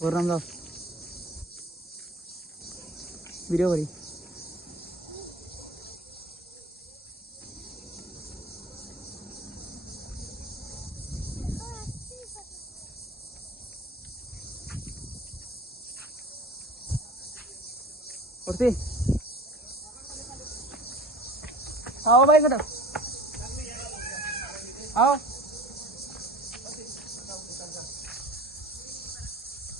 ഒരെണ്ണം എന്താ വിരോ പറ കുറച്ച് ആവോ പൈസട്ടോ ആവോ. करो आओ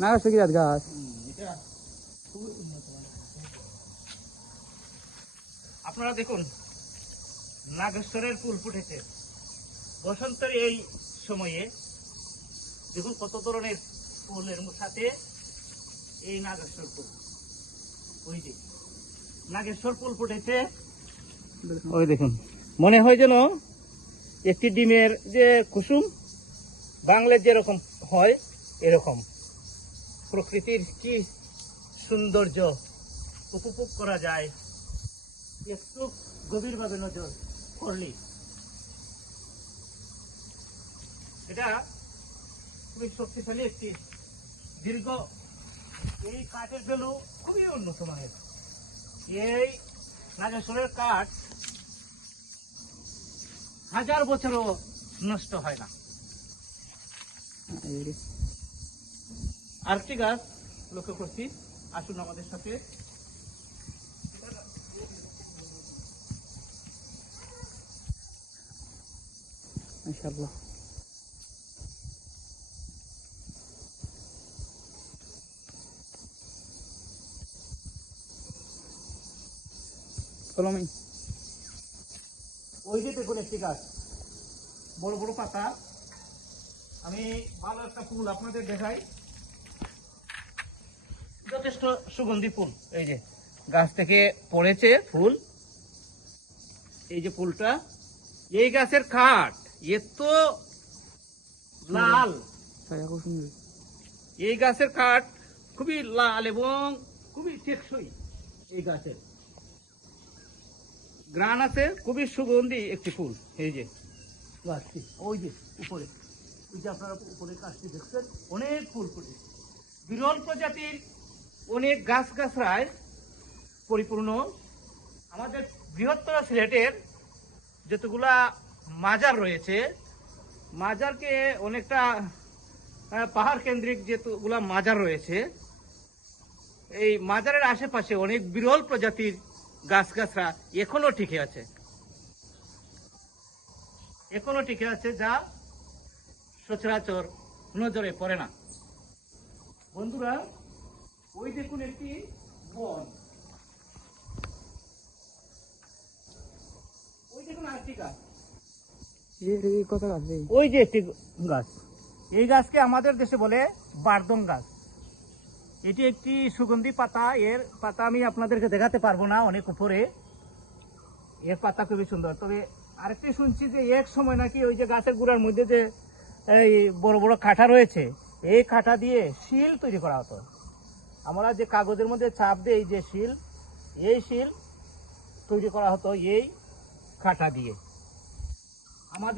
না জুতা খুলে ওর নাগেশ্বরের ফুল সব তো না গাছ। আপনারা দেখুন, নাগেশ্বরের ফুল ফুটেছে। বসন্তের এই সময়ে দেখুন কত ধরনের ফুলের সাথে এই নাগেশ্বর ফুল। ওই যে, নাগেশ্বর ফুল ফুটেছে। ওই দেখুন, মনে হয় যেন একটি ডিমের যে কুসুম বাংলার যেরকম হয়, এরকম। প্রকৃতির কি সৌন্দর্য উপভোগ করা যায়, একটু গভীরভাবে নজর করলি। এটা খুবই শক্তিশালী একটি দীর্ঘ। এই কাঠের ভ্যালু খুবই উন্নত মানের। এই নাগেশ্বরের কাঠ হাজার বছরও নষ্ট হয় না। আরেকটি গাছ লক্ষ্য করছি। আসুন আমাদের সাথে। মাশাআল্লাহ। কলমি ওই যে দেখুন একটি গাছ। বড় বড় পাতা। আমি ভালো একটা ফুল আপনাদের দেখাই। যথেষ্ট সুগন্ধি ফুল। এই যে গাছ থেকে পড়েছে ফুল। এই যে ফুলটা এই গাছের কাঠ এত লাল। এই গাছের কাঠ খুবই লাল এবং খুবই টেকসই এই গাছের। গ্রান আছে খুবই সুগন্ধি একটি ফুল। এই যে গাছটি ওই যে উপরে। ওই যে আপনারা উপরে গাছটি দেখছেন অনেক ফুল ফুটে বিরল প্রজাতির অনেক গাছ গাছরায় পরিপূর্ণ। আমাদের বৃহত্তর সিলেটের যতগুলা মাজার রয়েছে, মাজারকে অনেকটা পাহাড় কেন্দ্রিক যেগুলা মাজার রয়েছে, এই মাজারের আশেপাশে অনেক বিরল প্রজাতির গাছগাছরা এখনও টিকে আছে। এখনও টিকে আছে যা সচরাচর নজরে পড়ে না। বন্ধুরা ওই দেখুন একটি বন। ওই দেখুন আরেকটি গাছ। ওই যে একটি গাছ। এই গাছকে আমাদের দেশে বলে বারদম গাছ। এটি একটি সুগন্ধি পাতা। এর পাতা আমি আপনাদেরকে দেখাতে পারব না অনেক উপরে। এর পাতা খুবই সুন্দর। তবে আরেকটি শুনছি যে এক সময় নাকি ওই যে গাছের গুড়ার মধ্যে যে এই বড় বড় কাঠা রয়েছে এই কাঠা দিয়ে শিল তৈরি করা হতো। আমরা যে কাগজের মধ্যে চাপ দেই যে শিল, এই শিল তৈরি করা হতো এই কাটা দিয়ে। আমাদের